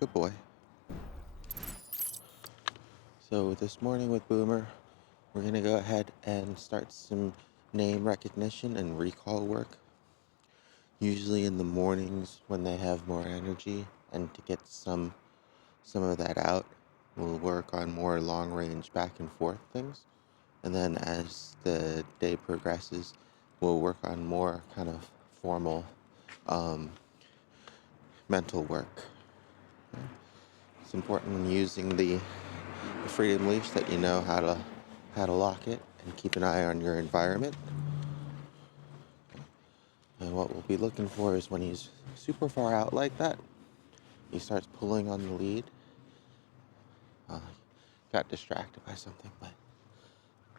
Good boy. So this morning with Boomer, we're going to go ahead and start some name recognition and recall work. Usually in the mornings when they have more energy, and to get some of that out, we'll work on more long range back and forth things. And then as the day progresses, we'll work on more kind of formal mental work. It's important when using the freedom leash that you know how to lock it and keep an eye on your environment. And what we'll be looking for is when he's super far out like that, he starts pulling on the lead. Got distracted by something, but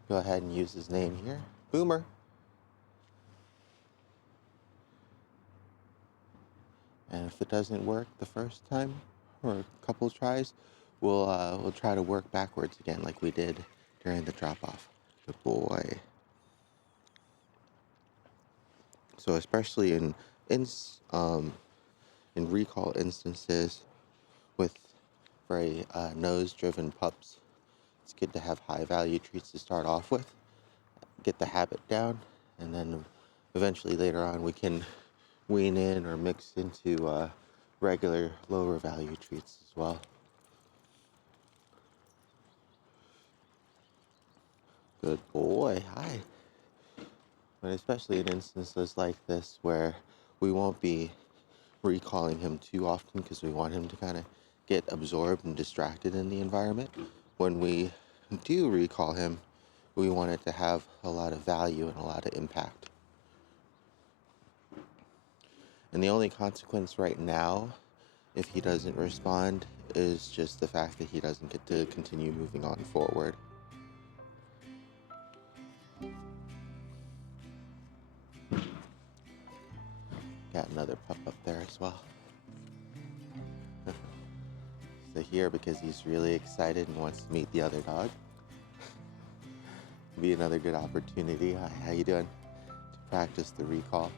go ahead and use his name here. Boomer. And if it doesn't work the first time or a couple tries, we'll try to work backwards again like we did during the drop off. Good boy. So especially in recall instances with very nose-driven pups, it's good to have high-value treats to start off with, get the habit down, and then eventually later on we can wean in or mix into regular lower-value treats as well. Good boy. Hi. But especially in instances like this where we won't be recalling him too often because we want him to kind of get absorbed and distracted in the environment. When we do recall him, we want it to have a lot of value and a lot of impact. And the only consequence right now, if he doesn't respond, is just the fact that he doesn't get to continue moving on forward. Got another pup up there as well. So here, because he's really excited and wants to meet the other dog. Be another good opportunity. Hi, how you doing? To practice the recall,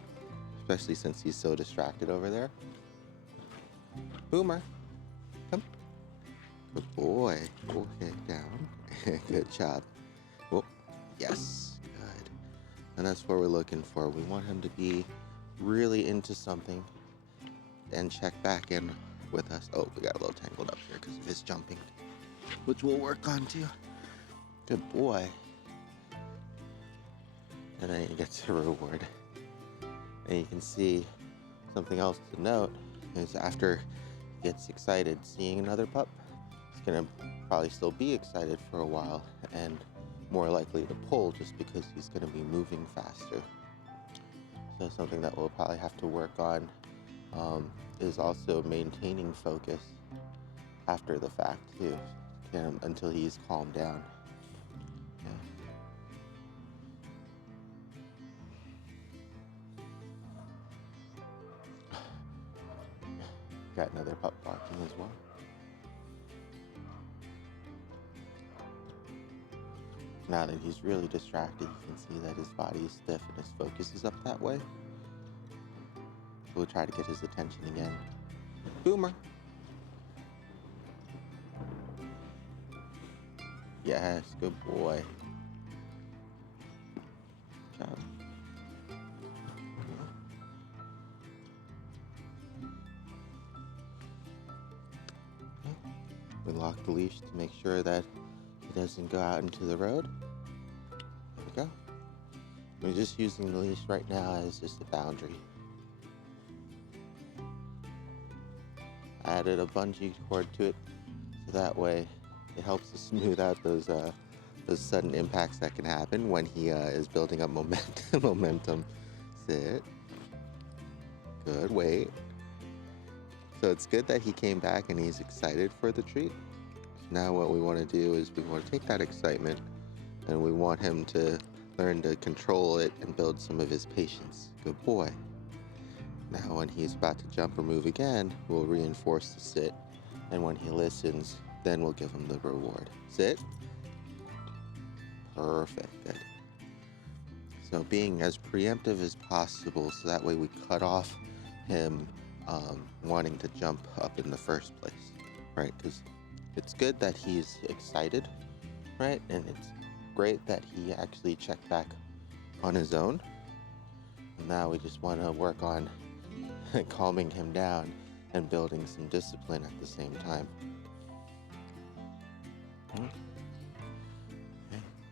especially since he's so distracted over there. Boomer, come. Good boy. Okay, down. Good job. Oh, yes, good. And that's what we're looking for. We want him to be really into something and check back in with us. Oh, we got a little tangled up here because of his jumping, which we'll work on too. Good boy. And then he gets a reward. And you can see something else to note is after he gets excited seeing another pup, he's gonna probably still be excited for a while and more likely to pull just because he's gonna be moving faster. So something that we'll probably have to work on is also maintaining focus after the fact too, until he's calmed down. Yeah. Got another pup barking as well. Now that he's really distracted, you can see that his body is stiff and his focus is up that way. We'll try to get his attention again. Boomer. Yes, good boy. Good job. We lock the leash to make sure that he doesn't go out into the road. There we go. We're just using the leash right now as just a boundary. I added a bungee cord to it so that way it helps to smooth out those sudden impacts that can happen when he is building up momentum. Sit. Good, wait. So it's good that he came back and he's excited for the treat. Now what we want to do is we want to take that excitement and we want him to learn to control it and build some of his patience. Good boy. Now when he's about to jump or move again, we'll reinforce the sit. And when he listens, then we'll give him the reward. Sit. Perfect. Good. So being as preemptive as possible so that way we cut off him wanting to jump up in the first place, right? Because it's good that he's excited, right? And it's great that he actually checked back on his own. And now we just want to work on calming him down and building some discipline at the same time. Okay.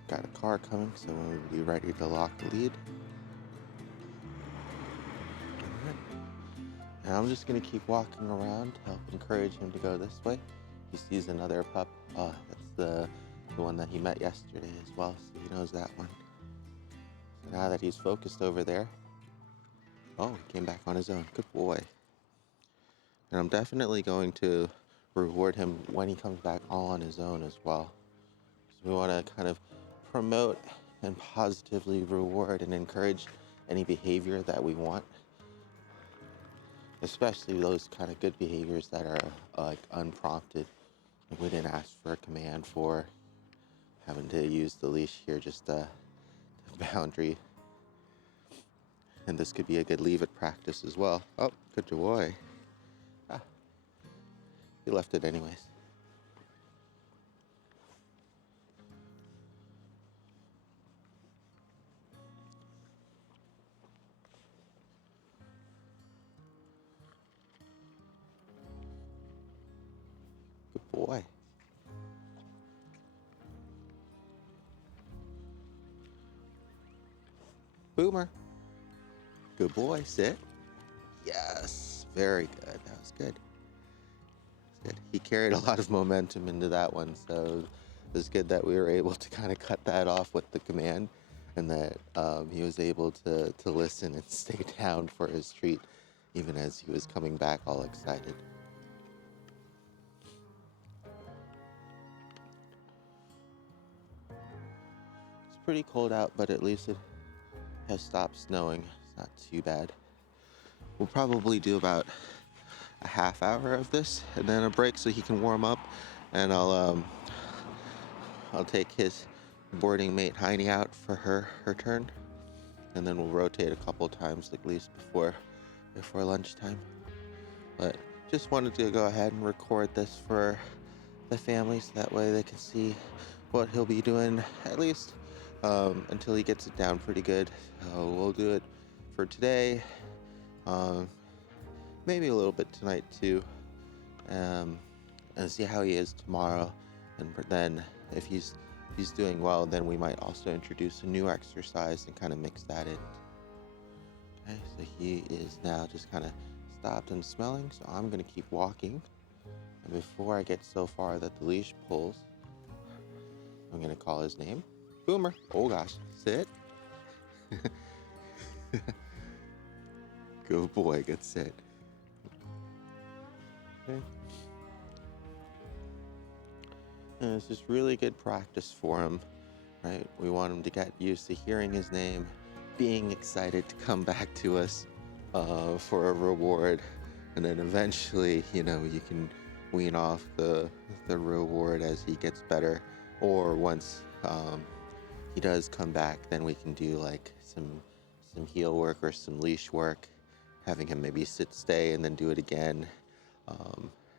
Got a car coming, so we'll be ready to lock the lead. And I'm just gonna keep walking around to help encourage him to go this way. He sees another pup. That's the one that he met yesterday as well, so he knows that one. So now that he's focused over there, he came back on his own. Good boy. And I'm definitely going to reward him when he comes back all on his own as well. So we want to kind of promote and positively reward and encourage any behavior that we want, especially those kind of good behaviors that are like unprompted. We didn't ask for a command for. Having to use the leash here, just a boundary. And this could be a good leave it practice as well. Oh, good boy. He left it anyways. Good boy. Boomer. Good boy. Sit. Yes. Very good. That was good. Good. He carried a lot of momentum into that one, so it was good that we were able to kind of cut that off with the command, and that he was able to listen and stay down for his treat, even as he was coming back all excited. It's pretty cold out, but at least it has stopped snowing. It's not too bad. We'll probably do about a half hour of this and then a break so he can warm up, and I'll take his boarding mate Heine out for her turn, and then we'll rotate a couple times at least before lunchtime. But just wanted to go ahead and record this for the family so that way they can see what he'll be doing at least until he gets it down pretty good. So we'll do it for today, maybe a little bit tonight too, and see how he is tomorrow. And then if he's doing well, then we might also introduce a new exercise and kind of mix that in. Okay, so he is now just kind of stopped and smelling, so I'm going to keep walking. And before I get so far that the leash pulls, I'm going to call his name. Boomer. Oh gosh, sit. Good boy, good sit. Okay. And it's just really good practice for him, right? We want him to get used to hearing his name, being excited to come back to us for a reward, and then eventually, you can wean off the reward as he gets better, or once he does come back, then we can do like some heel work or some leash work, having him maybe sit, stay, and then do it again,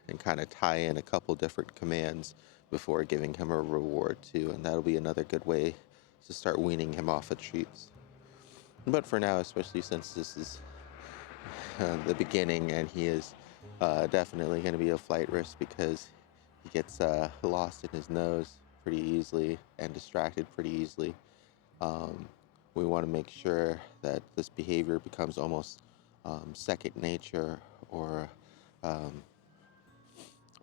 and kind of tie in a couple different commands before giving him a reward too, and that'll be another good way to start weaning him off of treats. But for now, especially since this is the beginning and he is definitely going to be a flight risk because he gets lost in his nose pretty easily and distracted pretty easily, we want to make sure that this behavior becomes almost second nature, or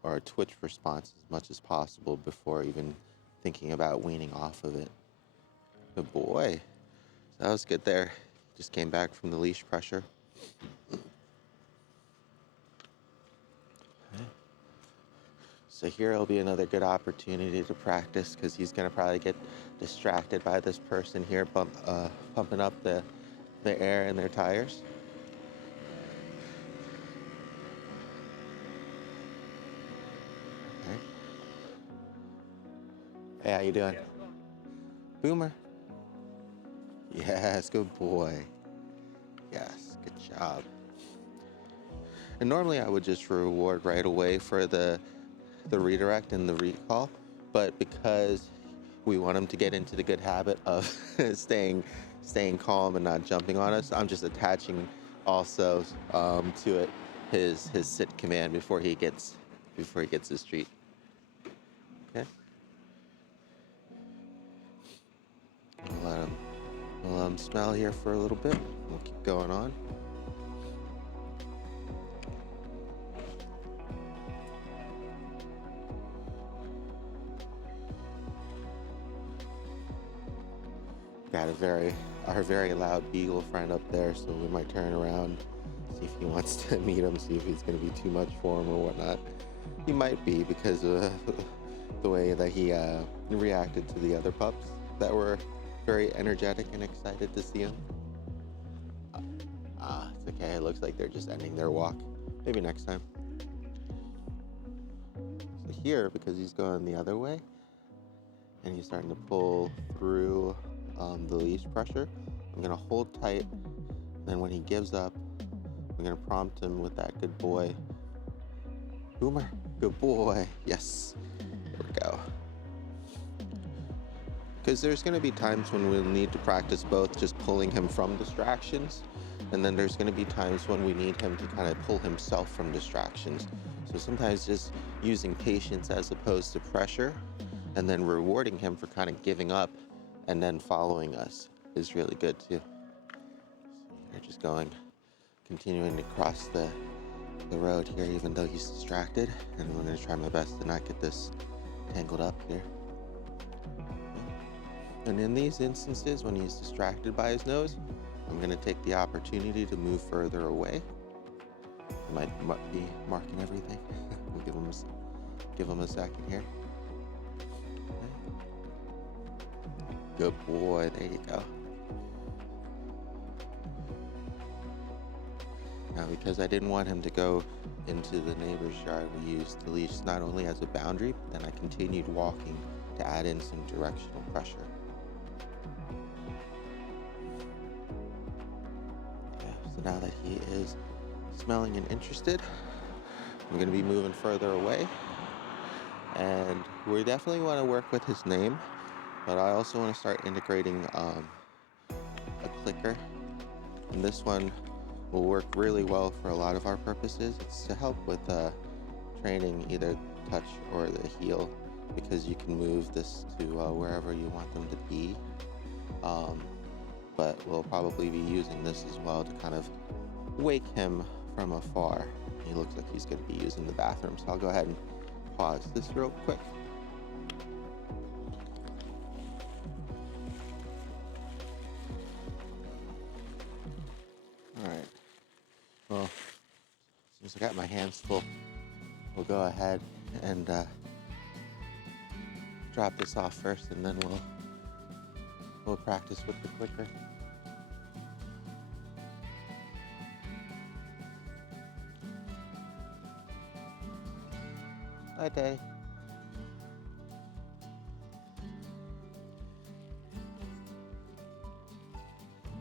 a twitch response as much as possible before even thinking about weaning off of it. Good boy. That was good there. Just came back from the leash pressure. Okay. So here will be another good opportunity to practice, because he's going to probably get distracted by this person here pumping up the air in their tires. Okay. Hey, how you doing? Boomer. Yes, good boy. Yes, good job. And normally I would just reward right away for the redirect and the recall, but because we want him to get into the good habit of staying calm and not jumping on us, I'm just attaching also to it his sit command before he gets his treat. Okay. We'll let him smell here for a little bit. We'll keep going on. Got our very loud beagle friend up there, so we might turn around, see if he wants to meet him, see if he's going to be too much for him or whatnot. He might be, because of the way that he reacted to the other pups that were very energetic and excited to see him. It's okay. It looks like they're just ending their walk. Maybe next time. So here, because he's going the other way, and he's starting to pull through the leash pressure, I'm going to hold tight. Then when he gives up, I'm going to prompt him with that good boy. Boomer, good boy. Yes. There we go. Because there's going to be times when we'll need to practice both just pulling him from distractions, and then there's going to be times when we need him to kind of pull himself from distractions. So sometimes just using patience as opposed to pressure, and then rewarding him for kind of giving up and then following us is really good too. So we're just continuing to cross the road here, even though he's distracted, and I'm going to try my best to not get this tangled up here. And in these instances, when he's distracted by his nose, I'm going to take the opportunity to move further away. I might be marking everything. We'll give him a second here. Good boy, there you go. Now, because I didn't want him to go into the neighbor's yard, we used the leash not only as a boundary, but then I continued walking to add in some directional pressure. Okay, so now that he is smelling and interested, I'm going to be moving further away. And we definitely want to work with his name, but I also want to start integrating a clicker. And this one will work really well for a lot of our purposes. It's to help with training either touch or the heel, because you can move this to wherever you want them to be. But we'll probably be using this as well to kind of wake him from afar. He looks like he's going to be using the bathroom, so I'll go ahead and pause this real quick. All right. Well, since I got my hands full, we'll go ahead and drop this off first, and then we'll practice with the clicker. Hi, Day.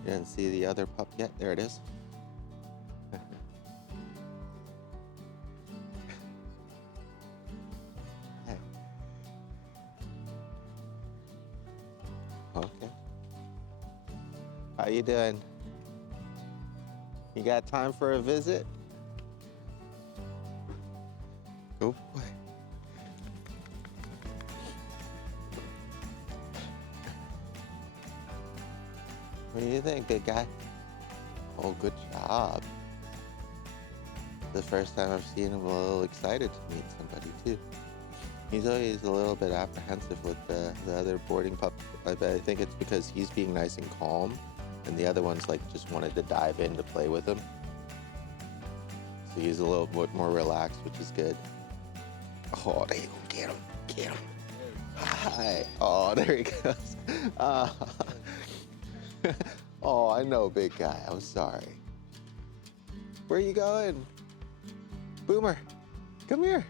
You didn't see the other pup yet? There it is. Hey. Okay. How you doing? You got time for a visit? Good boy. What do you think, big guy? Oh, good job. The first time I've seen him a little excited to meet somebody too. He's always a little bit apprehensive with the other boarding pup. I think it's because he's being nice and calm, and the other ones like just wanted to dive in to play with him. So he's a little bit more relaxed, which is good. Oh, there you go. Get him. Get him. Hi. Oh, there he goes. Oh, I know, big guy. I'm sorry. Where are you going? Boomer, come here.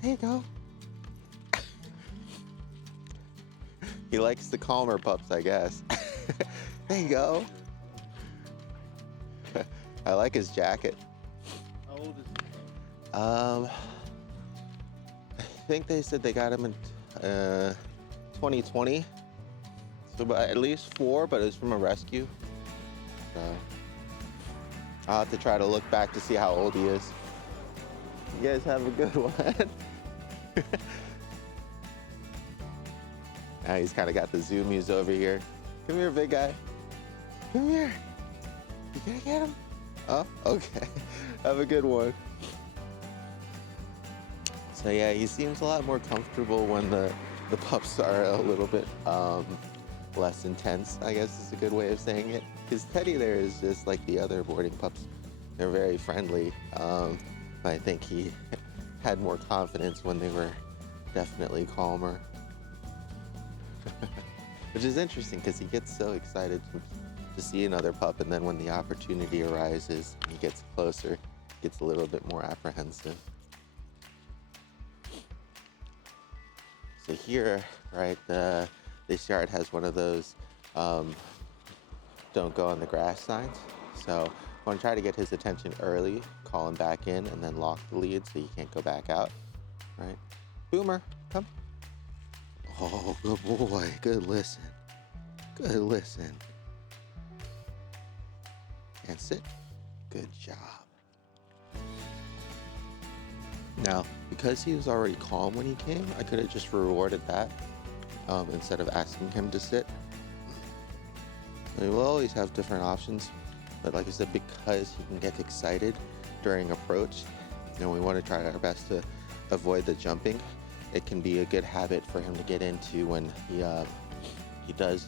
There you go. He likes the calmer pups, I guess. There you go. I like his jacket. How old is he? I think they said they got him in 2020. So about at least 4, but it's from a rescue. So I'll have to try to look back to see how old he is. You guys have a good one. Now he's kind of got the zoomies over here. Come here, big guy. Come here. You gonna get him? Oh, okay. Have a good one. So yeah, he seems a lot more comfortable when the pups are a little bit less intense, I guess is a good way of saying it. His Teddy there is just like the other boarding pups. They're very friendly. I think he had more confidence when they were definitely calmer. Which is interesting because he gets so excited to see another pup, and then when the opportunity arises, he gets closer, gets a little bit more apprehensive. So here, right, this yard has one of those don't go on the grass signs. So I want to try to get his attention early, call him back in, and then lock the lead so he can't go back out, right? Boomer, come. Oh, good boy, good listen. Good listen. And sit. Good job. Now, because he was already calm when he came, I could have just rewarded that instead of asking him to sit. We'll always have different options, but like I said, because he can get excited during approach, we want to try our best to avoid the jumping. It can be a good habit for him to get into when he does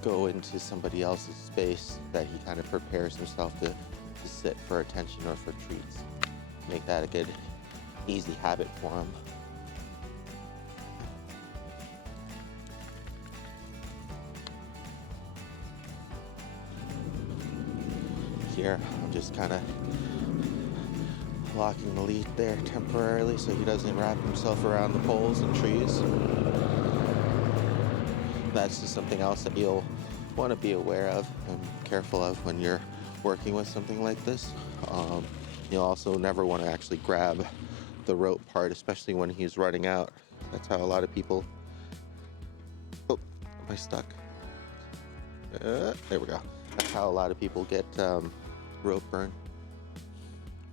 go into somebody else's space, that he kind of prepares himself to sit for attention or for treats. Make that a good, easy habit for him. Here, I'm just kind of locking the lead there temporarily so he doesn't wrap himself around the poles and trees. That's just something else that you'll want to be aware of and careful of when you're working with something like this. You'll also never want to actually grab the rope part, especially when he's running out. That's how a lot of people... Oh, am I stuck? There we go. That's how a lot of people get rope burn.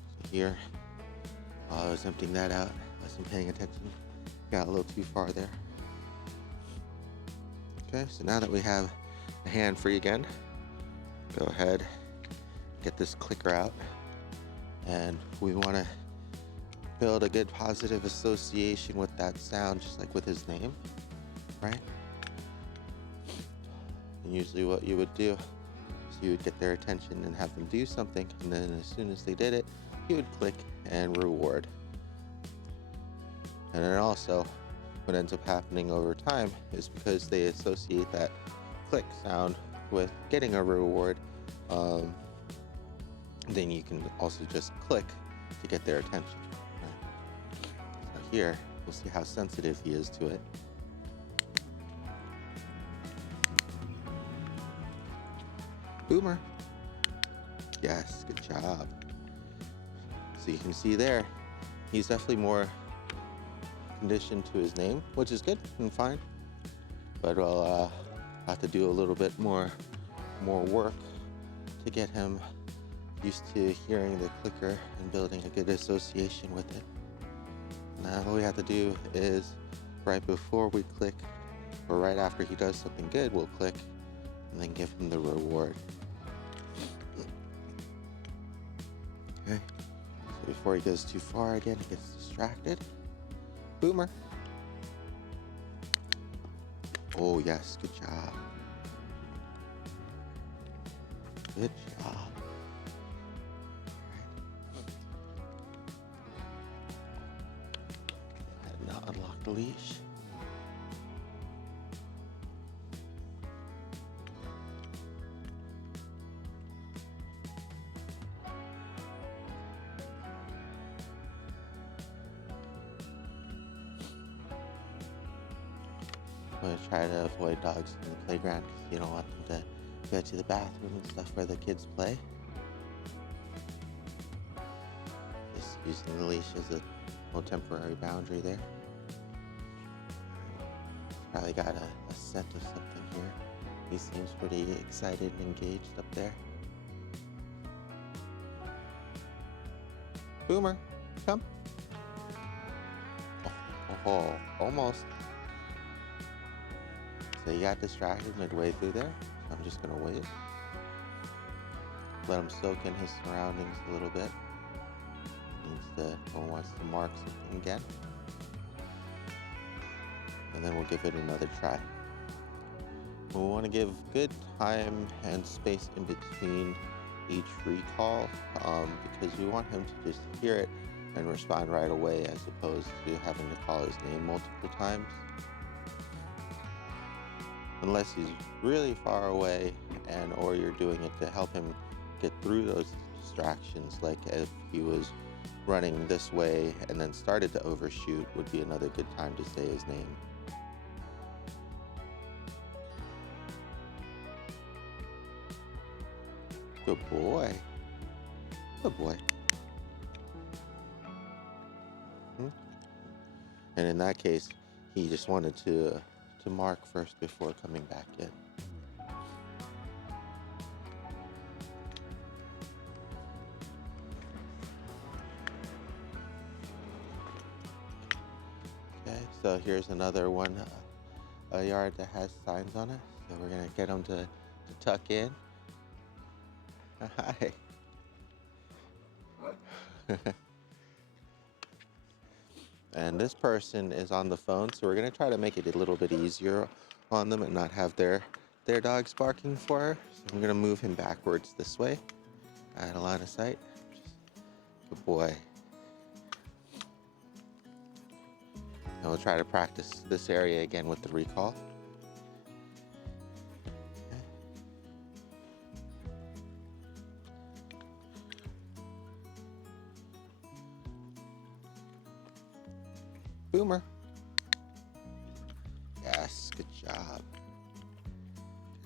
So here, while I was emptying that out, I wasn't paying attention. Got a little too far there. Okay, so now that we have a hand free again, go ahead, get this clicker out, and we want to build a good positive association with that sound, just like with his name, right? And usually what you would do is you would get their attention and have them do something, and then as soon as they did it, you would click and reward. And then also, what ends up happening over time is because they associate that click sound with getting a reward, then you can also just click to get their attention. Right? So here, we'll see how sensitive he is to it. Boomer. Yes, good job. So you can see there, he's definitely more conditioned to his name, which is good and fine. But we'll have to do a little bit more work to get him used to hearing the clicker and building a good association with it. Now all we have to do is right before we click, or right after he does something good, we'll click and then give him the reward. Okay, so before he goes too far again, he gets distracted. Boomer. Oh yes, good job. Good job. Alright. Now unlock the leash. I'm going to try to avoid dogs in the playground because you don't want them to go to the bathroom and stuff where the kids play. Using the leash as a little temporary boundary there. Probably got a scent of something here. He seems pretty excited and engaged up there. Boomer, come. Oh, almost. So he got distracted midway through there. So I'm just gonna wait. Let him soak in his surroundings a little bit. Wants to mark something again. And then we'll give it another try. We want to give good time and space in between each recall because we want him to just hear it and respond right away as opposed to having to call his name multiple times. Unless he's really far away or you're doing it to help him get through those distractions, like if he was running this way and then started to overshoot, would be another good time to say his name. Good boy. Good boy. And in that case, he just wanted to mark first before coming back in. Okay, so here's another one, a yard that has signs on it. So we're gonna get him to tuck in. Hi. And this person is on the phone, so we're gonna try to make it a little bit easier on them and not have their dogs barking for her. So I'm gonna move him backwards this way, out of line of sight. Good boy. And we'll try to practice this area again with the recall. Boomer. Yes, good job.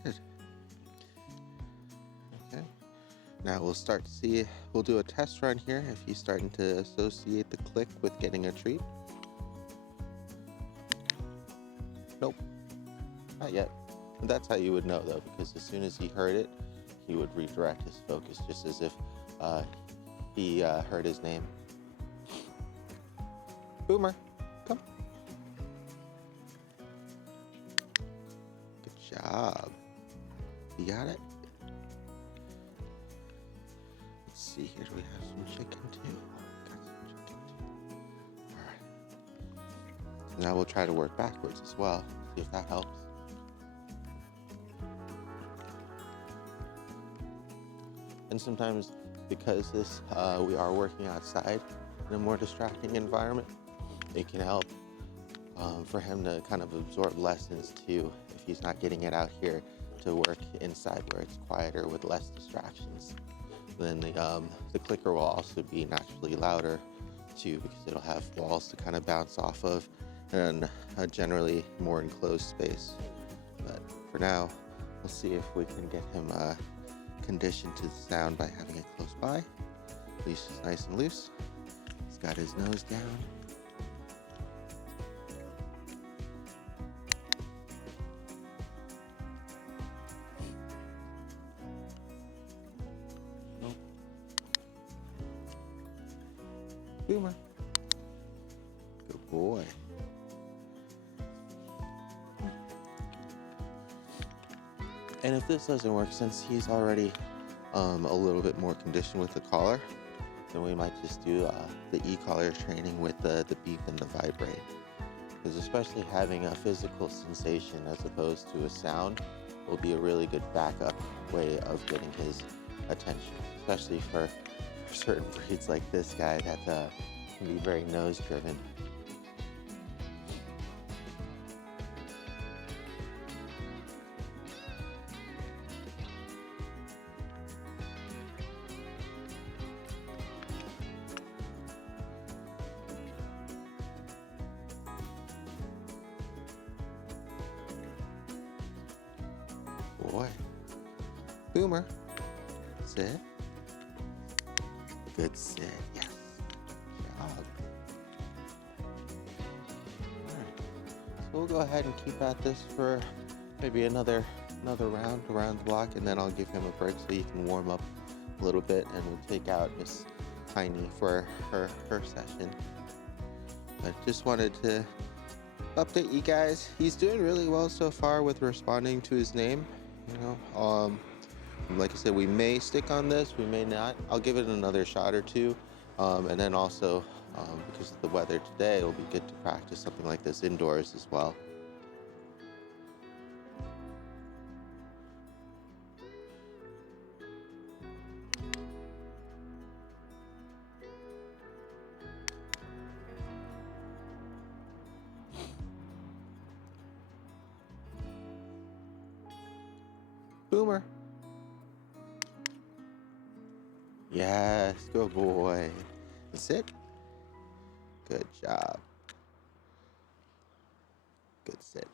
Good. Okay. Now we'll start to see, we'll do a test run here if he's starting to associate the click with getting a treat. Nope, not yet. And that's how you would know though, because as soon as he heard it, he would redirect his focus just as if he heard his name. Boomer. Come. Good job. You got it? Let's see here. Do we have some chicken too? Got some chicken too. All right. So now we'll try to work backwards as well. See if that helps. And sometimes because we are working outside in a more distracting environment, it can help for him to kind of absorb lessons too if he's not getting it out here to work inside where it's quieter with less distractions. Then the clicker will also be naturally louder too because it'll have walls to kind of bounce off of and a generally more enclosed space. But for now, we'll see if we can get him conditioned to the sound by having it close by. Leash is nice and loose. He's got his nose down. Boomer. Good boy. And if this doesn't work, since he's already a little bit more conditioned with the collar, then we might just do the e-collar training with the beep and the vibrate. Because especially having a physical sensation as opposed to a sound will be a really good backup way of getting his attention, especially for certain breeds like this guy that can be very nose driven. Boy. Boomer. Sit. Good sit, yes. we'll go ahead and keep at this for maybe another round around the block, and then I'll give him a break so he can warm up a little bit, and we'll take out Miss Tiny for her session. But just wanted to update you guys. He's doing really well so far with responding to his name. Like I said, we may stick on this, we may not. I'll give it another shot or two, and then also because of the weather today, it'll be good to practice something like this indoors as well. Boomer. Yes, good boy. Sit. Good job. Good sit.